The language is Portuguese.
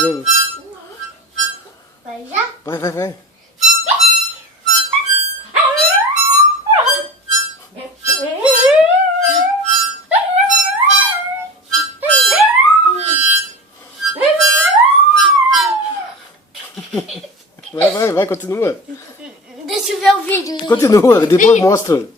de novo. Vai já? Vai. Vai, continua. Deixa eu ver o vídeo. Continua, depois mostra.